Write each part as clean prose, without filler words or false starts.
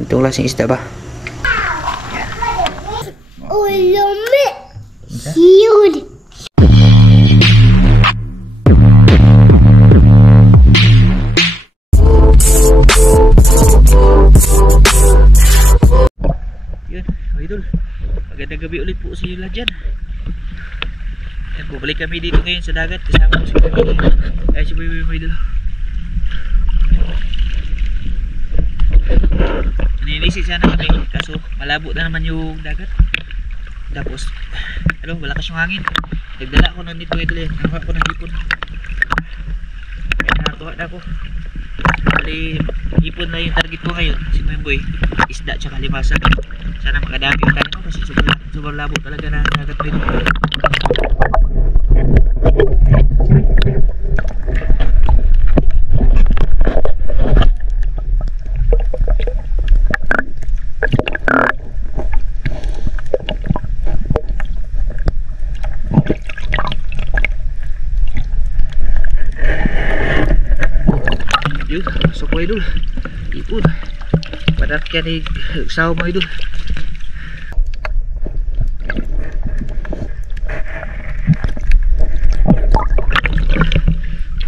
Itong lasing isda ba? Ulumi. Siyud. Yun, idol. Magandang gabi ulit po sa inyo lahat dyan. Ayan, bumalik kami dito ngayon sa dagat. Kasama ko si Boy. Ay, si Boy idol. Naninisi sana kami, kaso malabo na naman yung dagat. Tapos, malakas yung hangin. Nagdala ko nun dito idol yan. Nakuha ko ng hipon. Nakuha na ako. Bali, hipon na yung target ko ngayon. Si Boy, isda tsaka limasan. Sana makadami yung tayo kasi sobrang labo talaga na dagat dito. Yun, pasok mo idol. Ipon. Padat ka ni saw mo idol.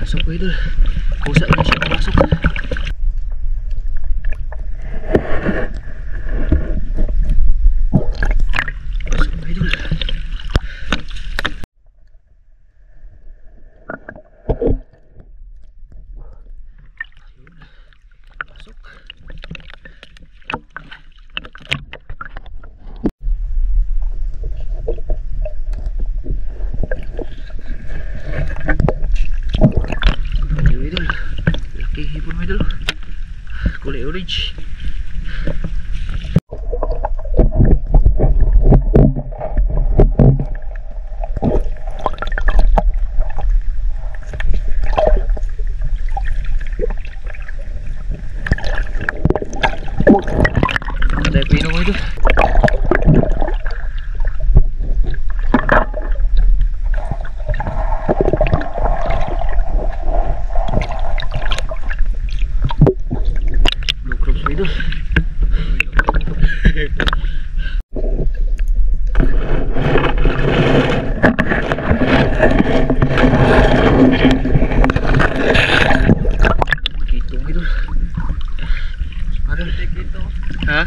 Pasok mo idol. Pusa na siya pasok. Pasok mo idol. Hipon mo idol, kulay orange. Tayo pino mo idol. Idol. Kitong idol. Ada gitu. Hah?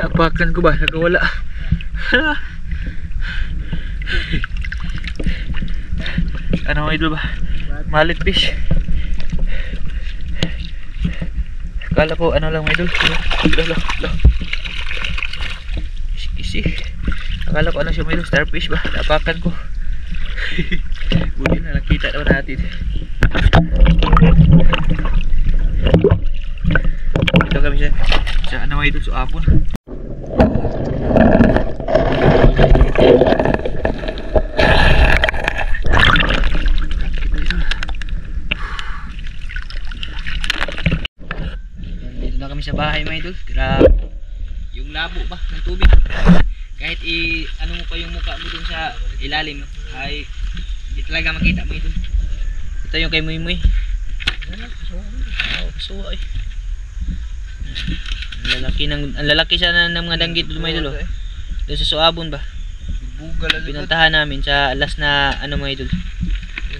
Napakan ko ba? Nagawala. Ano idol ba? Mallet fish. Kala ko ano lang idol. Kisi. Akala ko ano siya idol, starfish ba? Napakan ko. Buti na nakita daw natin. Ito kami sa ano idol, sa apon. Dito na kami sa bahay mga idol. Grabe yung labo ba ng tubig. Kahit ano mo pa yung mukha mo dun sa ilalim ay hindi talaga makita mo idol. Ito yung kay Muy Muy. Kasuwa eh. Ang lalaki sana ng mga danggit doon mga idol. Doon sa Suabon ba? Pinuntahan namin sa alas na ano mga idol.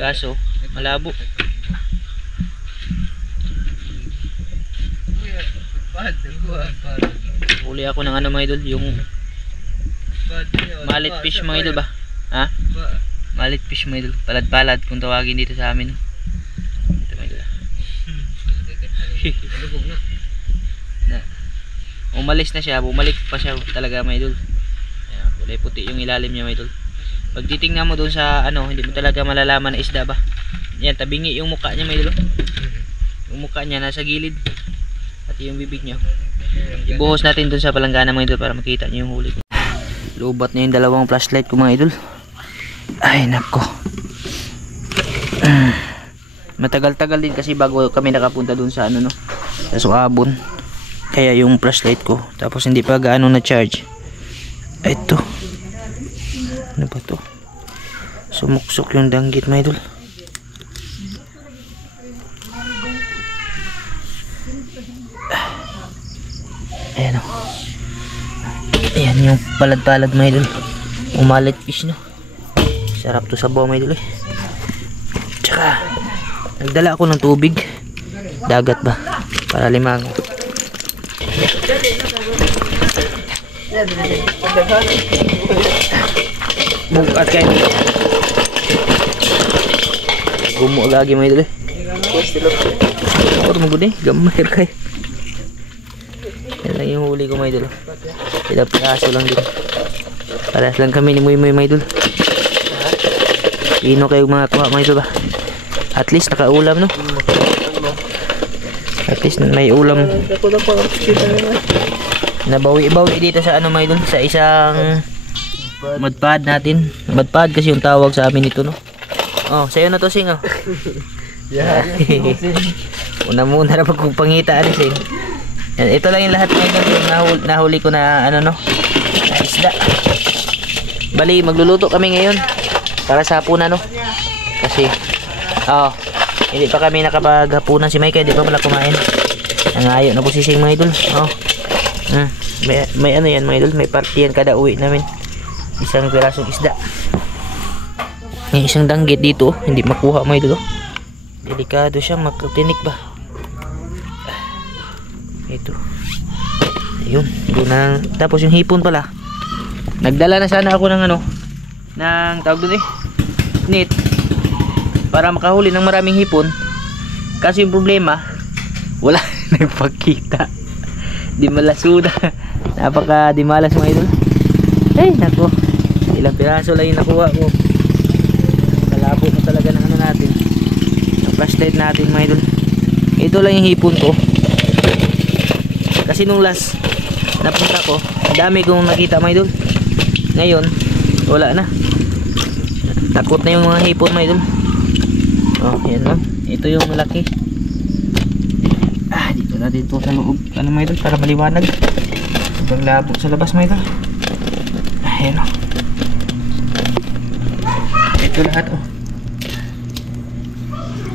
Kaso malabo. Huli ako ng ano mga idol, yung mallet fish mga idol ba? Ha? Mallet fish mga idol. Palad-palad kung tawagin dito sa amin. Ito mga idol. umalis na siya, bumalik pa siya talaga mga idol. Ayan, kulay puti yung ilalim niya mga idol. Pag titingnan mo doon sa ano, hindi mo talaga malalaman na isda ba. Yan, tabingi yung mukha niya mga idol. Yung mukha niya nasa gilid. Pati yung bibig niya. Ibuhos natin doon sa palanggana mga idol para makita niyo yung huli ko. Lubat na yung dalawang flashlight ko mga idol. Ay nako. Matagal-tagal din kasi bago kami nakapunta doon sa ano no, sa Suabon. Kaya yung flashlight ko, tapos hindi pa gaano na charge. Ay, ito. Ano ba to? Sumuksok yung danggit mga idol. Ayan o. Ayan yung palad-palad mga idol. Umalit fish no. Sarap to sabaw mga idol eh. Tsaka nagdala ako ng tubig. Dagat ba? Para limango. Bukat kayo. Gumo lagi mga idol eh. Ako tumagod eh. Gamay kayo. Yan lang yung huli ko mga idol. Ilang piraso lang din. Parehas lang kami ni Muy Muy mga idol. Ino kayo mga kuha mga idol ba? At least nakaulam no? At least may ulam. Nabawi-bawi dito sa ano mga idol, sa isang mudpad natin. Mudpad kasi yung tawag sa amin ito no. Oh, sayo na to sing oh. Una muna na pagpangita ano sing. Yan, ito lang yung lahat mga idol yung nahuli ko na ano no. Na isda. Bali magluluto kami ngayon para sa hapunan no. Kasi hindi pa kami nakapaghapunan si Mike, hindi pa pala kumain. Nangayo na po si Sing mga idol. May ano yan mga idol, may party yan kada uwi namin. Isang pirasong isda. Yung isang danggit dito, hindi makuha mga idol. Delikado siya, makatinik ba. Ito. Ayun, na. Tapos yung hipon pala. Nagdala na sana ako ng ano, ng tawag doon eh, net. Para makahuli ng maraming hipon. Kasi yung problema, wala nagpakita. Di malasuda. Napaka di malas mga idol. Ay nako, ilang piraso lang yung nakuha ko. Malabo na talaga ng ano natin, ng flashlight natin mga idol. Ito lang yung hipon ko. Kasi nung last napunta ko, dami kong nakita mga idol. Ngayon wala na. Takot na yung mga hipon mga idol. Oh, yan no. Ito yung malaki. Dito na dito sa loob. Ano mga idol, para maliwanag. Sobrang labo sa labas mga idol. Ayan o. Ito lahat oh.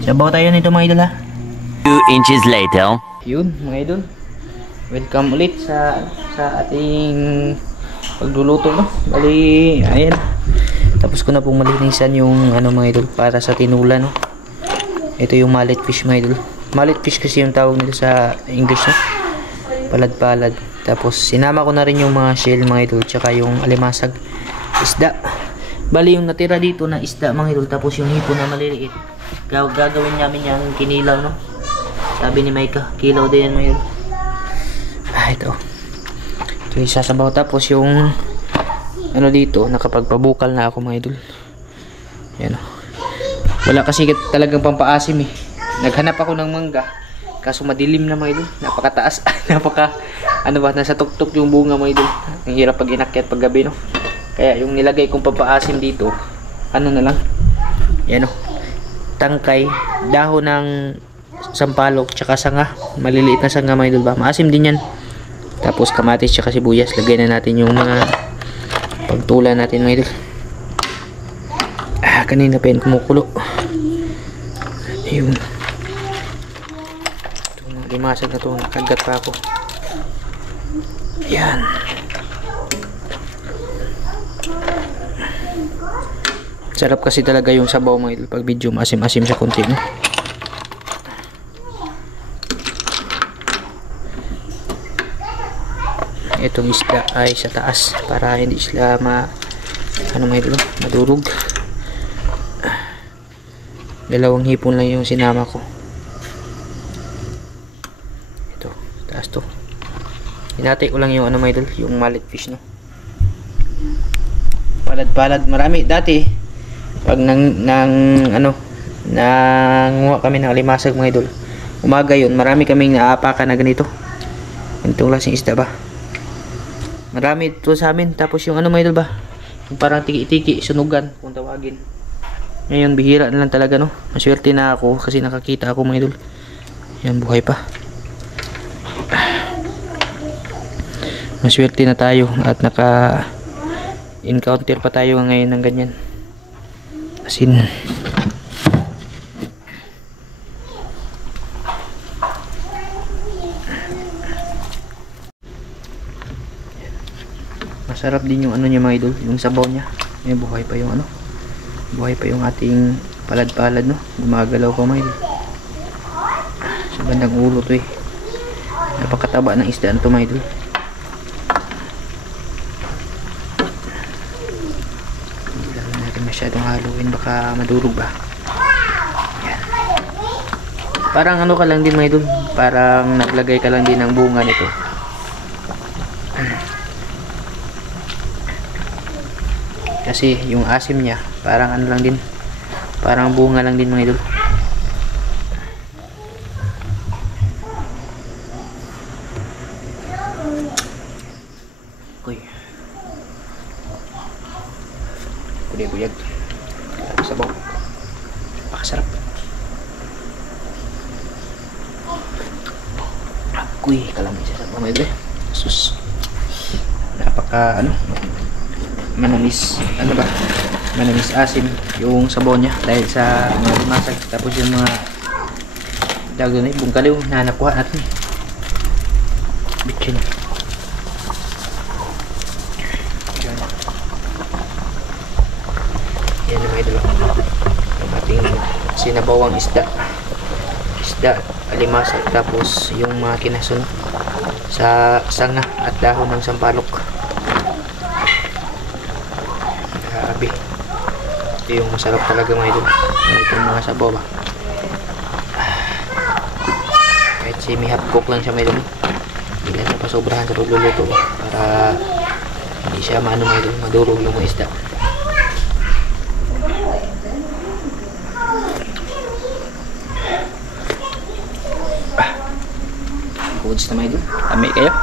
Sabaw tayo nito mga idol ha. 2 inches later. Yun mga idol. Welcome ulit sa ating pagluluto no. Bali, ayan. Tapos ko na pong malinisan yung ano mga idol para sa tinula no. Ito yung mallet fish mga idol. Mallet fish kasi yung tawag nito sa English no. Palad-palad. Tapos sinama ko na rin yung mga shell mga idol, tsaka yung alimasag isda. Bali yung natira dito na isda mga idol, tapos yung hipon na maliliit, gagawin namin yung kinilaw no. Sabi ni Micah, kilaw din yan mga idol. Ito. Ito yung sasabaw. Tapos yung ano dito, nakapagpabukal na ako mga idol. Yan o. Wala kasi talagang pampaasim eh. Naghanap ako ng mangga, kaso madilim na mga idol. Napakataas. Ano ba, nasa tuktok yung bunga mga idol. Ang hirap pag inakyat pag gabi no. Kaya yung nilagay kong pampaasim dito, ano na lang, yan o, tangkay, dahon ng sampalok, tsaka sanga. Maliliit na sanga mga idol ba. Maasim din yan. Tapos kamatis tsaka sibuyas. Lagay na natin yung mga pagtula natin mga idol. Kanina pa yan kumukulo. Ayun. Itong limasag na ito, nakagat pa ako. Ayan. Sarap kasi talaga yung sabaw mga idol pag medyo maasim-asim siya konti no? Itong isda ay sa taas para hindi sila madurog. Dalawang hipon lang yung sinama ko. Ito, taas to. Hinati ko lang yung ano mga idol, yung mallet fish, no. Palad-palad, marami dati. Pag nanguha kami ng alimasag mga idol. Umaga yun, marami kaming naapakan na ganito. Ganitong klaseng isda ba. Marami ito sa amin. Tapos yung ano mga idol ba, yung parang tiki-tiki, sunugan kung tawagin. Ngayon bihira na lang talaga, no. Maswerte na ako kasi nakakita ako mga idol. Yan, buhay pa. Maswerte na tayo at naka-encounter pa tayo ngayon ng ganyan. Asin. Masarap din yung ano niya mga idol, yung sabaw niya. May buhay pa yung ano. Buhay pa yung ating palad-palad, no. Gumagalaw pa mga idol. Sa bandang ulo to eh. Napakataba ng isda nito mga idol. Masyadong haluin, baka madurog ba. Yan. Parang ano ka lang din mga idol, parang naglagay ka lang din ng bunga nito. Kasi yung asim niya parang ano lang din, parang bunga lang din mga idol. Uy, buyag sabaw, pakasarap. Ako'y kalamay sa sabaw mga idol. Sus, napaka ano, manamis, ano ba, manamis asim yung sabaw niya dahil sa mga limasag. Tapos yung mga dago na yung bungkaliw na nakuha natin, bitchin. Yan yung mga idol, yung ating sinabawang isda, alimasag. Tapos yung mga kinasun sa sanga at dahon ng sampalok. Grabe, ito yung masarap talaga mga idol. Itong mga sabaw ba, kahit semi-half cook lang siya mga idol, hindi lang siya pasobrahan sa pagluluto ba, para hindi siya maano mga idol, madurog yung mga isda. Foods na mga idol, tami kayo.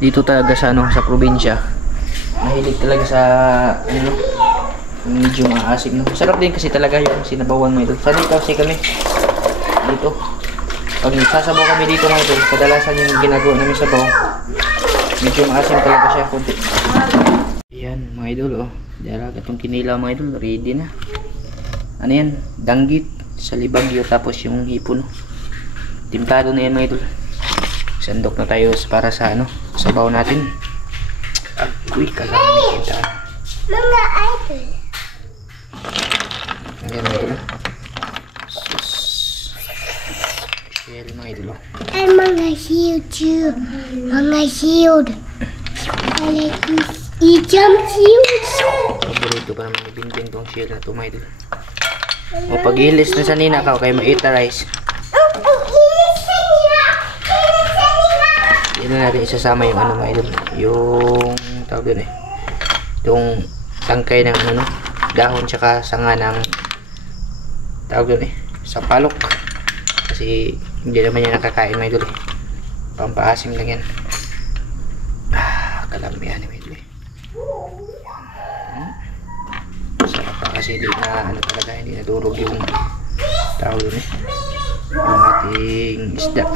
Dito talaga sa ano, sa probinsya, mahilig talaga sa ano, medyo maasim, no. Sarap din kasi talaga yung sinabawan mga idol. Sanay kasi kami dito, pag nagsasabaw kami dito mga idol, kadalasan yung ginagawa namin sabaw, medyo maasim talaga siya kunti. Yan mga idol, oh, dalaga itong kinila mga idol, ready na. Ano yan, danggit sa libagyo, tapos yung hipon, no. Timtado na yan mga idol. Sandok na tayo para sa ano, sabaw natin. Uy, kalamig kita. Mga idol. Ayan mga idol. Sus. Shell mga idol. Ay, mga shield too. Mga shield. I like this. I-jump shield. Paborito pa naman ibinbin tong shell na ito mga idol. O pag-ilis na sa nina ka, okay, ma-eat rice. Hindi natin isasama yung ano mga idol, yung tawag doon eh, yung tangkay ng ano, dahon tsaka sanga ng tawag doon eh, sampalok. Kasi hindi naman yan nakakain mga idol eh, pampaasim lang yan. Kalamihan mga idol eh. Sarap pa kasi hindi na ano talaga, hindi nadurog yung tawag doon eh, yung ating isda.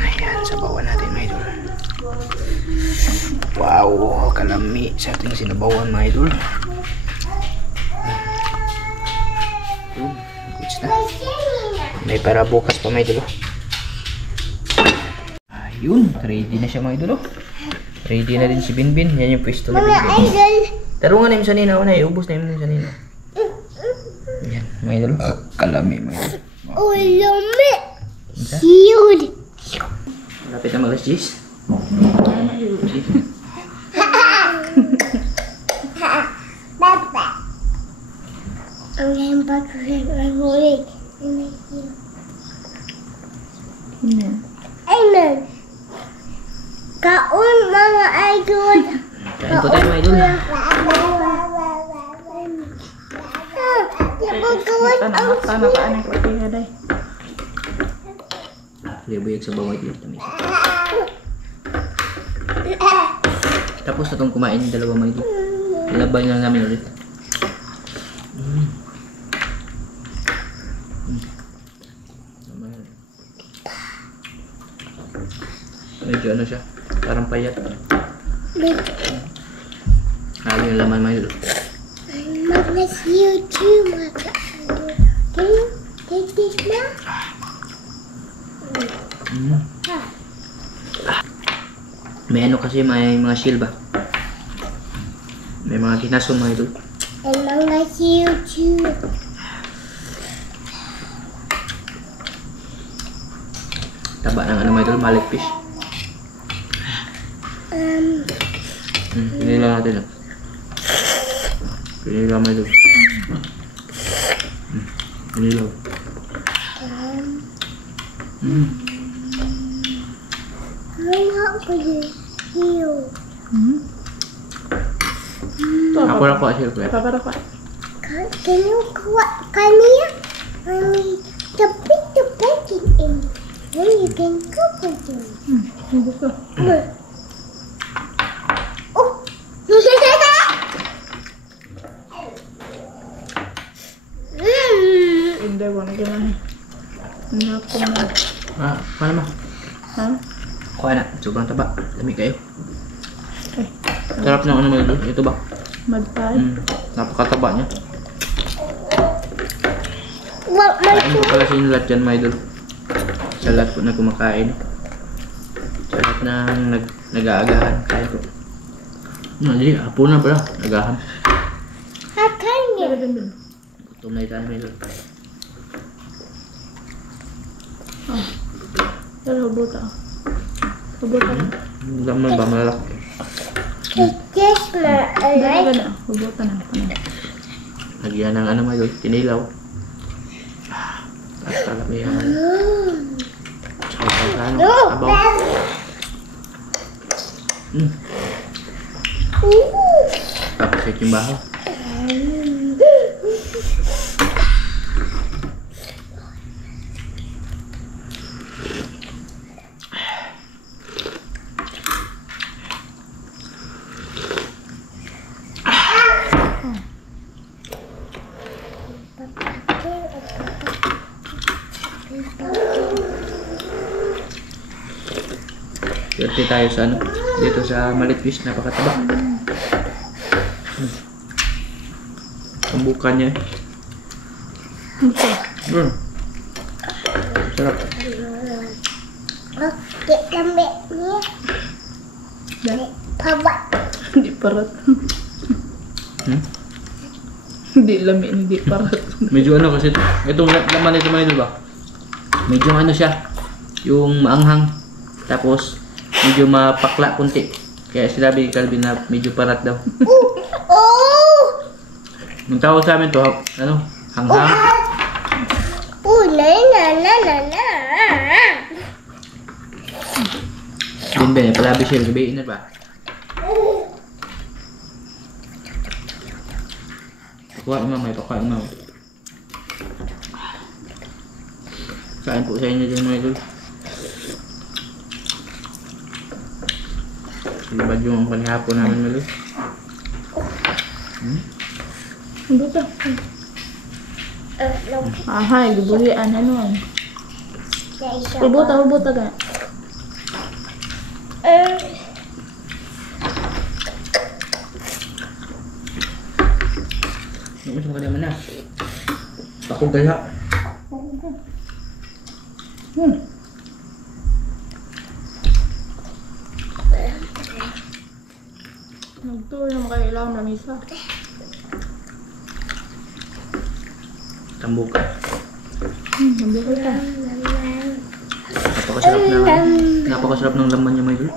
Ayan, sabawan natin mga idol. Wow, kalami sa ating sinabawan mga idol. Goods na. May para bukas pa mga idol. Ayun, ready na siya mga idol. Ready na din si Binbin. Yan yung pwesto na Binbin. Mga idol. Tarungan na yung sanina. Ubus na yung sanina. Yan mga idol. Kalami mga idol. Oh, lumi. Shield. Lapit na mag-alas 10. Papa. Ang lembag ko ang huli. Ayan. Amen. Kaon mga idol. Kain po tayo mga idol. Tanah ang kaya day. Buyag sa bawang idol. Tamis. Tapos na itong kumain yung dalawa mga idol. Ilabay na namin ulit. Medyo ano siya, parang payat. Ayaw yung laman mga idol. Mama's YouTube. Can you take this now? May ano kasi, may mga shield ba? May mga kinason mga idol. And Mama's YouTube. Taba ng ano mga idol, malik fish. Pinila natin. Pinila mga idol. Pinila. How for you? Heal. Ako lang po kasi ko. Para pa. Can you cut kanya? The bacon in. Then you can cook with them. Hindi ko. Oh. Hindi ko na ginahin. Nako na. Paano ma? Ha? Kuha na, sobrang taba. Lamig kayo. Okay. Sarap ng ano mga idol. Ito ba? Magpay. Napakataba niya. What my Kain ko pala sa inyo lahat dyan mga idol. Sa lahat po na kumakain. Sa lahat ng nag-aagahan. Kain ko. Hindi, hapon na pala. Agahan. how can you? Gutom na tayo mga idol. Pero hubuta. Hubuta na. Laman ba malalaki? Is this my Dalaga na. Hubuta na. Lagyan ng ano mga idol. Kinilaw. At kalamihan. Tsaka ano. Abaw. Tapos yung timbaho. Swerte tayo sa ano. Dito sa Malitfish. Napakataba. Ang buka niya. Sarap. Oh, get lambe niya. Yan. Papa. Hindi parat. Hindi lami, hindi parat. Medyo ano kasi itong laman nito mga idol ba? Medyo ano siya. Yung maanghang. Tapos medyo mapakla kunti. Kaya sinabi ni Calvin na medyo parat daw. Oh! Yung tawag sa amin to, ano? Hanghang. Oh, na. Din palabi siya. Gabiin na ba? Pakuha imam, may pakuha imam. Kain po sa inyo dyan mga idol. Libad yung panghapon namin malo. Hubuta. Ahay, gibuhian ano. Hubuta ka. Yung isang kanya na. Ako gaya. Nagtuloy naman kayo ilang lamisa. Tambuka. Hubuta. Napakasarap ng laman niya mga idol.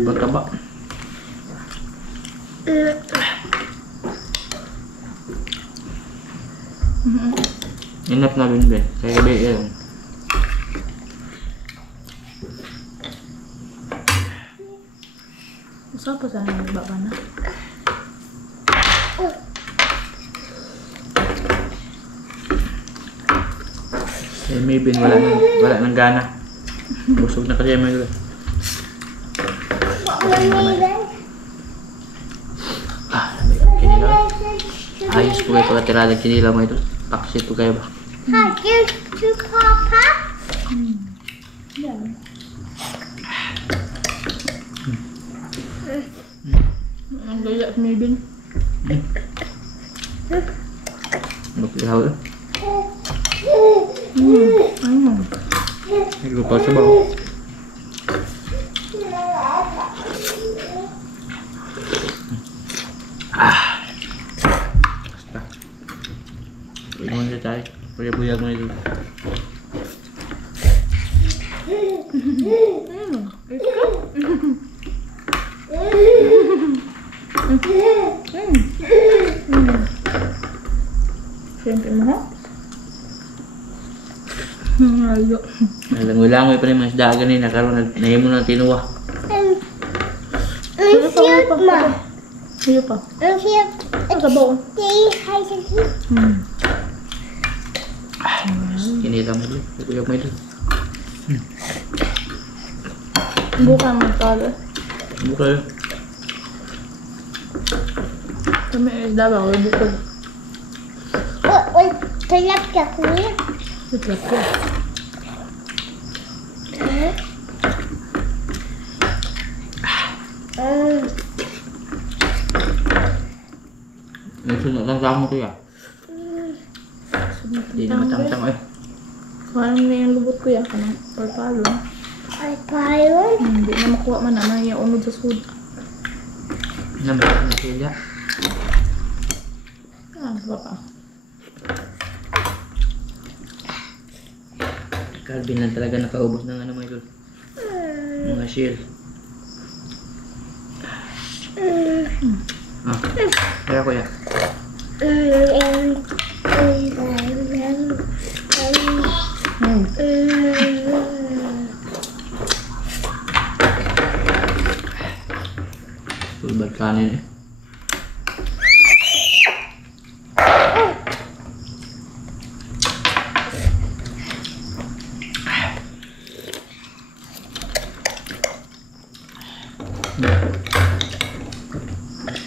Sobrang taba. Inap na rin. Kaya gabi yan. Usa pa sana nagbaba na. Eh, maybe wala nang gana. Busog na kasi may kinilaw. Ayos po kayo pagkatirada kinilaw mo ito. Paksit po kayo ba? Hi, give to Papa. Yan. Ang gaya at maybe. Magpihaw yun. Ayun. Naglupaw sa baho. Basta. Pwede naman siya tayo. Pagkabuyag mo ito. Siyempre mo ha? Ayo. Nalangoy-langoy pa rin mga isda ganun. Nakaroon nahimo ng tinuwa. Ayo pa, ayo pa. Ma. Ayo pa. I'm here. Ang sabaw. Say hi to you. Kinilaw mo ito. Pagkabuyag mo ito. Bukan mo talo. Buka yun. Kami isda ba? Wala bukod. Wait, tilapia, kuya. Itlap ko. May sunod lang sa mo kuya. Hindi na matang-tang eh. Parang na yung lubot ko ya. Kanang parpalo. Ay, payon. Hindi na makuha man na yung unod sa sud. Naman na sila. Ah, baka. Calvin lang talaga nakaubos ng ano mga idol. Mga shield. Ah, kaya kuya. Tulbad kanin eh.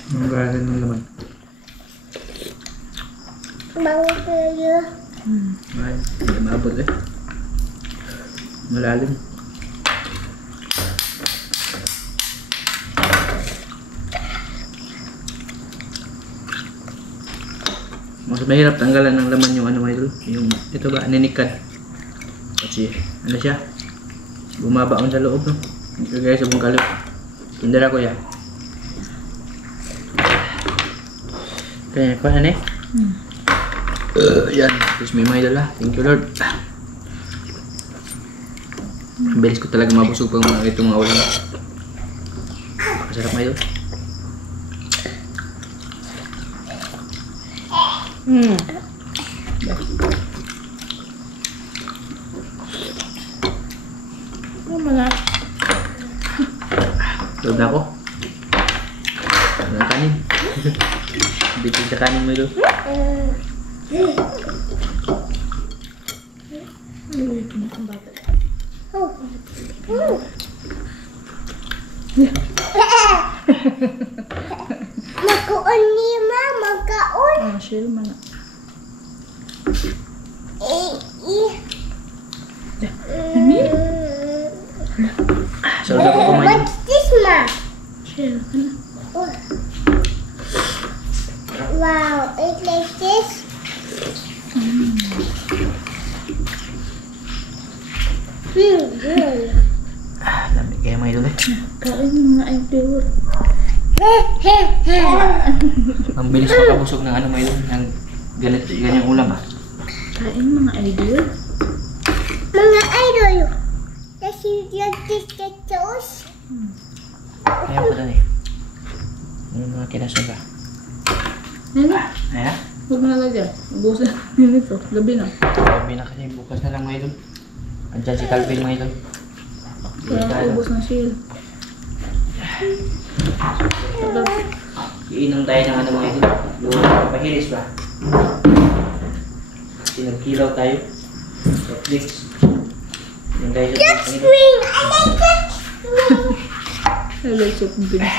Ang gaya ng laman. Bango tayo. Ay, hindi maabot eh. Malalim. Mas mahirap tanggalan ng laman yung ano idol. Yung ito ba, ninikad. Kasi ano siya? Bumabaon sa loob no. Hindi kagaya sa bungkalip. Tindera ko ya. Kaya ko ano eh? Yan, please may may dala. Thank you Lord. Bilis ko talaga mabusog pag mga itong mga ulam. Masarap na yun. Ano man na? Lord na ako. Walang kanin. Bitin sa kanin mo ito. Ito na ang bata. Magkaon niya, ma. Magkaon. Ah, shell man na. So, dapat ko kumain. What's this, ma? Shell. Ano? Wow, it's like this. Lamig kayo mga idol eh. Kain mga idol. Ang bilis makabusog ng ano mga idol. Ng ganyang ulam ah. Kain mga idol. Mga idol. Kasi yung tisketos. Kaya ko doon eh. Ano mga kinasun ba? Ano? Ayan. Huwag mo nalagyan. Ubusin natin ito. Gabi na. Sabi na kasi bukas na lang mga idol. Andyan si Calvin mga idol. Kaya ubos na shell. Iinom tayo ng ano mga ito. Yung pahilis ba? Pinagkilaw tayo. Netflix. Yung tayo sa That's green. I like that green. I like soft drinks.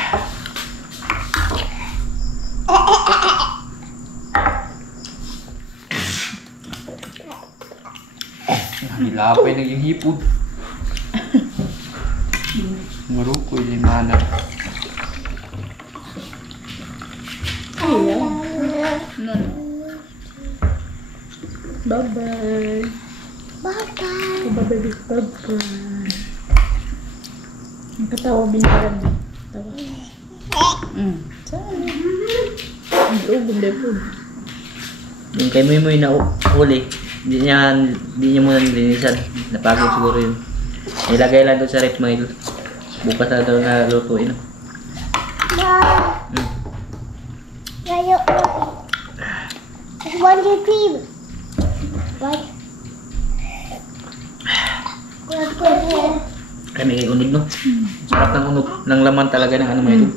Hilapay na yung hipod. Marukoy na yung mana. Ayan. No. Bye-bye. Bye-bye. Bye-bye. Bye-bye. Ang katawa bintaran. Tawa. Saan? Ang ugong po. Yung kay Moy na huli, hindi niya muna nilinisan. Napagod siguro yun. Ilagay lang doon sa rep mga idol. Bukas na daw na lutuin. Mom. Mm. Ngayon. 1, 2, 3. What? Kami kay unig no. Sarap ng unog. Ng laman talaga ng ano mga idol.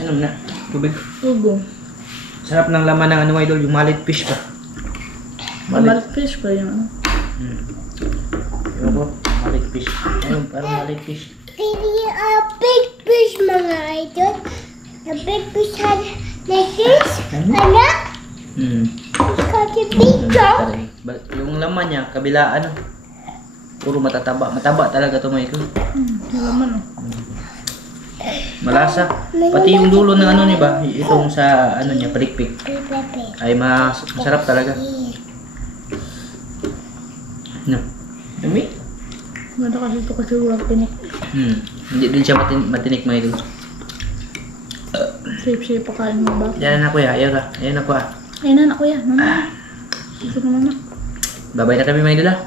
Ano na? Tubig. Ugo. Sarap ng laman ng ano mga idol. Yung mallet fish pa. Mallet fish pa yun. Yung po. Mallet fish. Ayun, parang mallet fish. Really a big fish, mga idol. A big fish had like this. Anak, it's got a big dog. Yung laman niya, kabila ano. Puro matataba. Mataba talaga to mga idol. Alaman oh. Malasa. Pati yung dulo ng ano niya ba, itong sa ano niya, palikpik. Ay masarap talaga. No. Dami? Ganda kasi ito kasi walang pinik. Hindi din siya matinik mga idol. Safe pa kain mo ba? Yan na kuya, ayaw ka. Ayan na kuya. Ayun na, kuya. Mama. Ito na mama. Babay na kami mga idol ah.